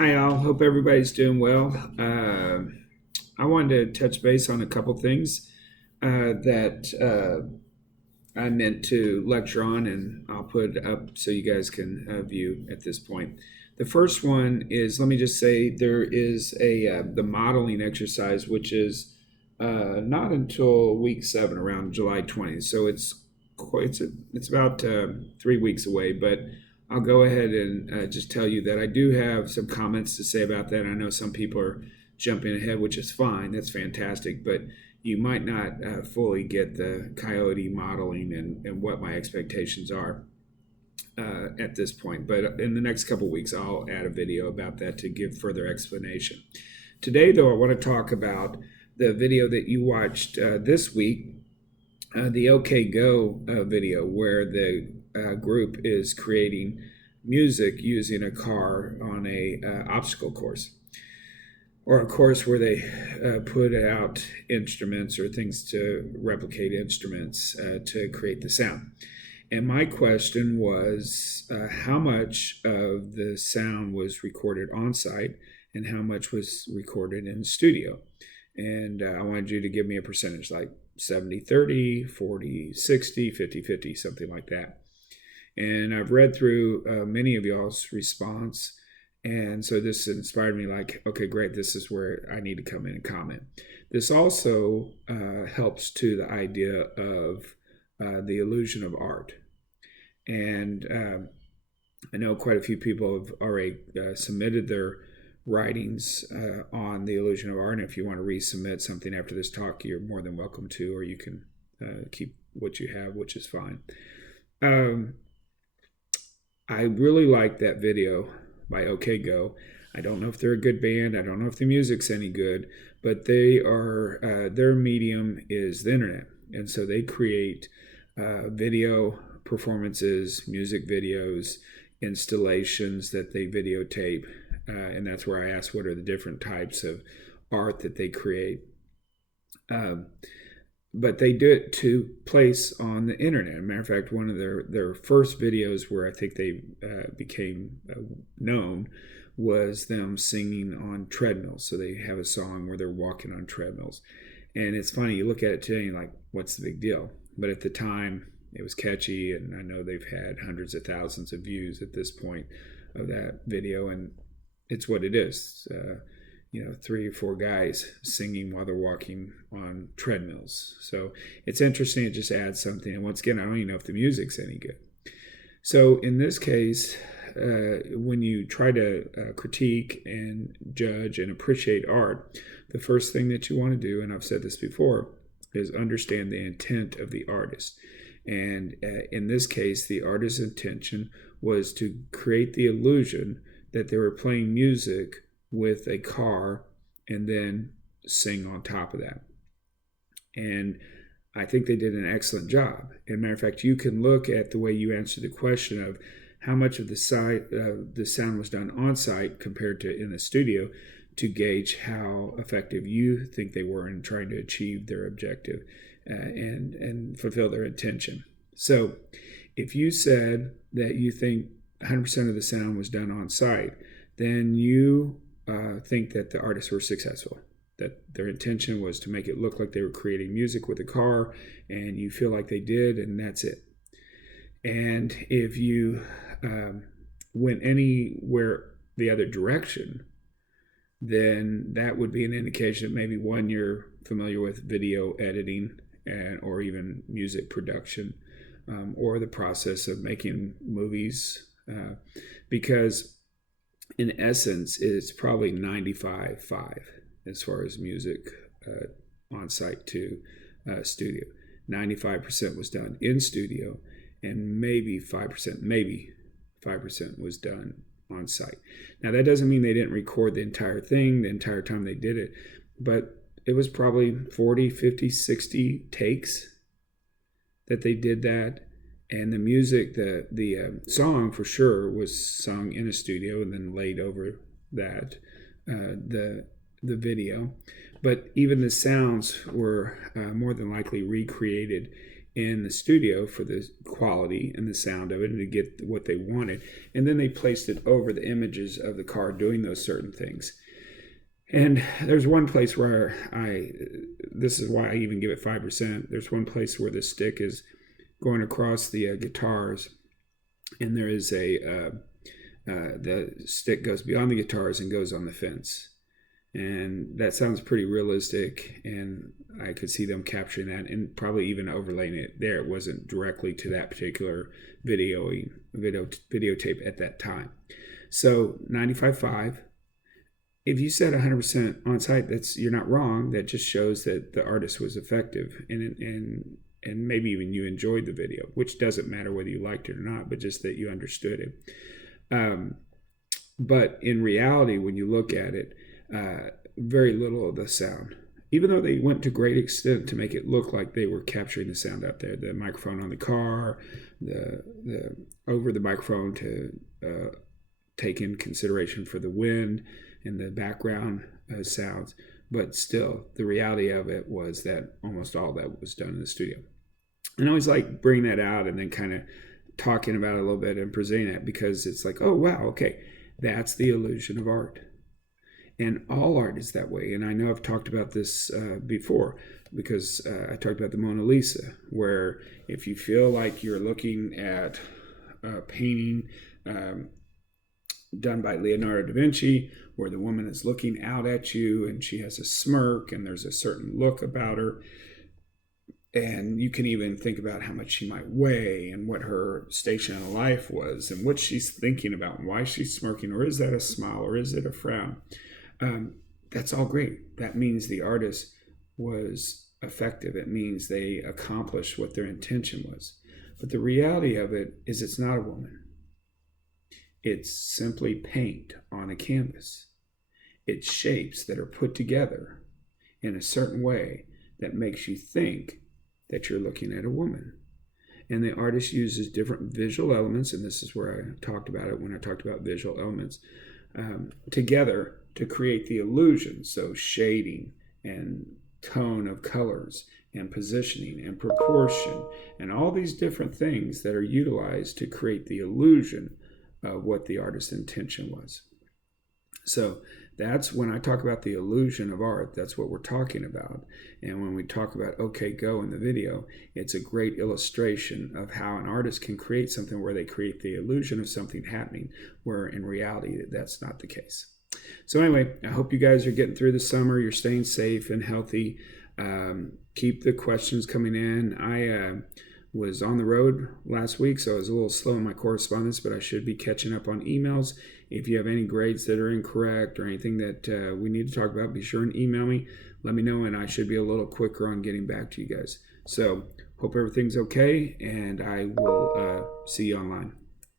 Hi, all. Hope everybody's doing well. I wanted to touch base on a couple things that I meant to lecture on, and I'll put up so you guys can view at this point. The first one is, let me just say, there is a the modeling exercise, which is not until week 7, around July 20th. So it's about 3 weeks away, but I'll go ahead and just tell you that I do have some comments to say about that. I know some people are jumping ahead, which is fine. That's fantastic, but you might not fully get the coyote modeling and what my expectations are at this point. But in the next couple weeks, I'll add a video about that to give further explanation. Today, though, I want to talk about the video that you watched this week, the OK Go video, where the group is creating music using a car on a obstacle course, or a course where they put out instruments or things to replicate instruments to create the sound. And my question was, how much of the sound was recorded on site and how much was recorded in the studio? And I wanted you to give me a percentage, like 70-30, 40-60, 50-50, something like that. And I've read through many of y'all's response. And so this inspired me, like, okay, great, this is where I need to come in and comment. This also helps to the idea of the illusion of art. And I know quite a few people have already submitted their writings on the illusion of art. And if you want to resubmit something after this talk, you're more than welcome to, or you can keep what you have, which is fine. I really like that video by OK Go. I don't know if they're a good band. I don't know if the music's any good, but they are their medium is the internet, and so they create video performances, music videos, installations that they videotape, and that's where I asked what are the different types of art that they create. But they do it to place on the internet. As a matter of fact, one of their first videos where I think they became known was them singing on treadmills. So they have a song where they're walking on treadmills. And it's funny, you look at it today and you're like, what's the big deal? But at the time, it was catchy, and I know they've had hundreds of thousands of views at this point of that video, and it's what it is. 3 or 4 guys singing while they're walking on treadmills. So it's interesting. It just adds something. And once again, I don't even know if the music's any good. So in this case, when you try to critique and judge and appreciate art, the first thing that you want to do, and I've said this before, is understand the intent of the artist. And in this case, the artist's intention was to create the illusion that they were playing music with a car and then sing on top of that. And I think they did an excellent job. As a matter of fact, you can look at the way you answer the question of how much of the sound was done on site compared to in the studio to gauge how effective you think they were in trying to achieve their objective and fulfill their intention. So if you said that you think 100% of the sound was done on site, then you think that the artists were successful, that their intention was to make it look like they were creating music with a car, and you feel like they did, and that's it. And if you went anywhere the other direction, then that would be an indication that maybe one, you're familiar with video editing or even music production, or the process of making movies, because in essence, it's probably 95-5 as far as music on site to studio. 95% was done in studio, and maybe 5% was done on site. Now, that doesn't mean they didn't record the entire thing the entire time they did it, but it was probably 40, 50, 60 takes that they did that. And the music, the song for sure was sung in a studio and then laid over that, the video. But even the sounds were more than likely recreated in the studio for the quality and the sound of it and to get what they wanted. And then they placed it over the images of the car doing those certain things. And there's one place where this is why I even give it 5%. There's one place where the stick is going across the guitars, and there is the stick goes beyond the guitars and goes on the fence. And that sounds pretty realistic, and I could see them capturing that and probably even overlaying it there. It wasn't directly to that particular videotape at that time. So 95.5. If you said 100% on site, you're not wrong. That just shows that the artist was effective, and maybe even you enjoyed the video, which doesn't matter whether you liked it or not, but just that you understood it. But in reality, when you look at it, very little of the sound, even though they went to great extent to make it look like they were capturing the sound out there, the microphone on the car, the over the microphone to take in consideration for the wind and the background sounds. But still, the reality of it was that almost all that was done in the studio. And I always like bringing that out and then kind of talking about it a little bit and presenting it, because it's like, oh, wow, okay, that's the illusion of art. And all art is that way. And I know I've talked about this before, because I talked about the Mona Lisa, where if you feel like you're looking at a painting done by Leonardo da Vinci, where the woman is looking out at you and she has a smirk and there's a certain look about her, and you can even think about how much she might weigh and what her station in life was and what she's thinking about and why she's smirking, or is that a smile or is it a frown? That's all great. That means the artist was effective. It means they accomplished what their intention was. But the reality of it is it's not a woman. It's simply paint on a canvas. It's shapes that are put together in a certain way that makes you think that you're looking at a woman. And the artist uses different visual elements, and this is where I talked about it when I talked about visual elements, together to create the illusion. So shading and tone of colors and positioning and proportion and all these different things that are utilized to create the illusion of what the artist's intention was. So that's when I talk about the illusion of art, that's what we're talking about. And when we talk about OK Go in the video, it's a great illustration of how an artist can create something where they create the illusion of something happening, where in reality that's not the case. So anyway, I hope you guys are getting through the summer. You're staying safe and healthy. Keep the questions coming in. I was on the road last week, so I was a little slow in my correspondence, but I should be catching up on emails. If you have any grades that are incorrect or anything that we need to talk about, be sure and email me. Let me know, and I should be a little quicker on getting back to you guys. So hope everything's okay, and I will see you online.